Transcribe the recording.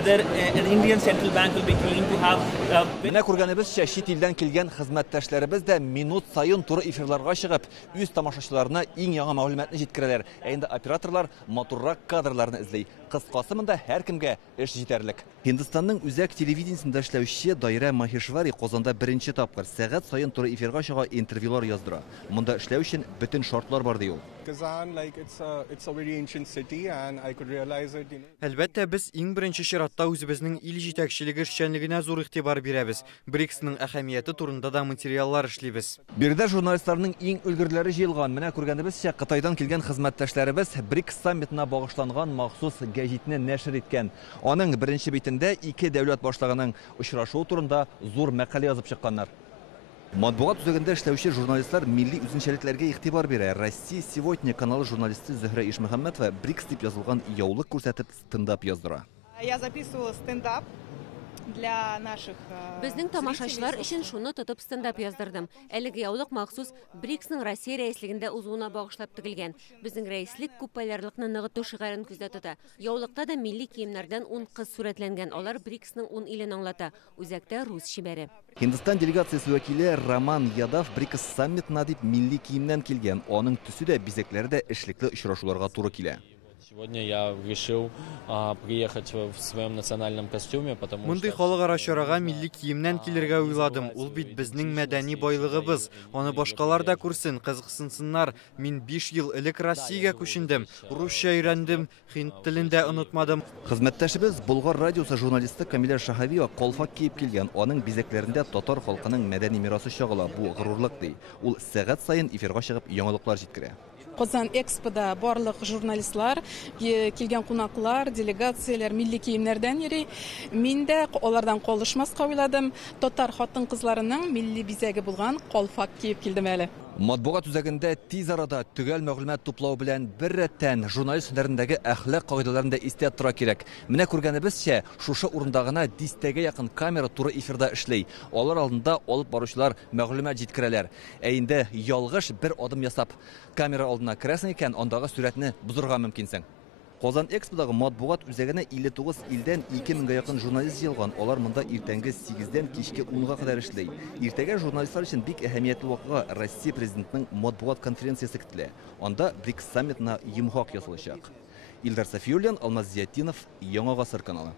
Whether an Indian central bank will be going to have Менә күргәнебезчә, чит илдән килгән хезмәттәшләребез дә минут сайын туры эфирларга чыгып, үз тамашачыларына иң яңа мәгълүматны җиткерәләр. Инде операторлар матуррак кадрларны эзли. Кыскасы монда һәркемгә эш җитәрлек. Hindistanның үзәк телевидениесендә эшләүче Дайра Махешвари Казанда беренче тапкыр сәгать сайын туры эфирга чыга интервьюлар яздыра. Монда эшләү өчен бөтен шартлар бар ди ул. Әлбәттә, без иң беренче чиратта үзебезнең ил җитәкчелеге эшчәнлегенә зур игътибар бирәбез. БРИКСның әһәмияте турында да материаллар эшлибез. Биредә журналистларның иң өлгерләре җыелган. Менә күргәнебезчә, Кытайдан килгән хезмәттәшләребез БРИКС саммитына багышланган махсус гәҗитне нәшер иткән. Аның беренче битендә ике дәүләт башлыгының очрашуы турында зур мәкалә язып чыкканнар. Матбугат үзәгендә эшләүче журналистлар милли үзенчәлекләргә игътибар бирә. Россия сегодня каналы журналисты Зөһрә Ишмөхәммәтова БРИКС дип язылган яулык күрсәтеп стендап яздыра. Я записывала стендап для наших. Безнең тамашачылар өчен шуны тотып стендап яздырдым. Әлеге яулык махсус БРИКСның Россия рәислегендә узуына багышлап тегелгән. Безнең рәислек күппәйләрлыкны ныгыту шигарен күздә тота. Яулыкта да милли киемнәрдән 10 кыз сурәтләнгән. Алар БРИКСның 10 илен аңлата. Үзәктә рус шибәре. Hindistan делегациясе вәкиле Роман Ядав БРИКС саммитына дип милли киемнән килгән. Аның төсе дә, бизәкләре дә эшлекле очрашуларга туры килә. Сегодня я решил приехать в своем национальном костюме, потому что... Мондый халыкара чарага милли киемнән килергә уйладым. Ул бит безнең мәдәни байлыгыбыз. Аны башкалар да күрсен, кызыксынсыннар. Мин 5 ел элек Россиягә күчендем. Русча өйрәндем, хинт телен дә онытмадым. Хезмәттәшебез Болгар радиосы журналисты Камилә Шаһавиева калфак киеп килгән. Аның бизәкләрендә татар халкының мәдәни мирасы чагыла. Бу горурлык ди. Ул сәгать сайын эфирга чыгып яңалыклар җиткерә. Казан Экспода барлык журналистлар, килгән кунаклар, делегацияләр милли киемнәрдән йөри. Мин дә алардан калышмаска уйладым. Татар хатын-кызларының милли бизәге булган калфак киеп килдем әле. Матбугат үзәгендә тиз арада төгәл мәгълүмат туплау белән бер рәттән журналист һөнәрендәге әхлак кагыйдәләрен дә истә тора кирәк. Менә күргәнебезчә, шушы урында гына 10-тәгә якын камера туры эфирда эшли. Алар алдында алып баручылар мәгълүмат җиткерәләр. Ә инде ялгыш бер адым ясап, камера алдына керәсең икән, андагы сурәтне бузырга мөмкинсең. Казан Эксподагы матбугат үзәгенә 59 илдән 2000-гә якын журналист җыелган. Алар монда иртәнге 8-дән кичке 10-га кадәр эшли. Иртәгә журналистлар өчен бик әһәмиятле вакыйга Россия президентының матбугат конференциясе көтелә. Анда БРИКС саммитына йомгак ясалачак. Илдар Сафиуллин, Алмаз Зиятдинов, Яңа гасыр каналы.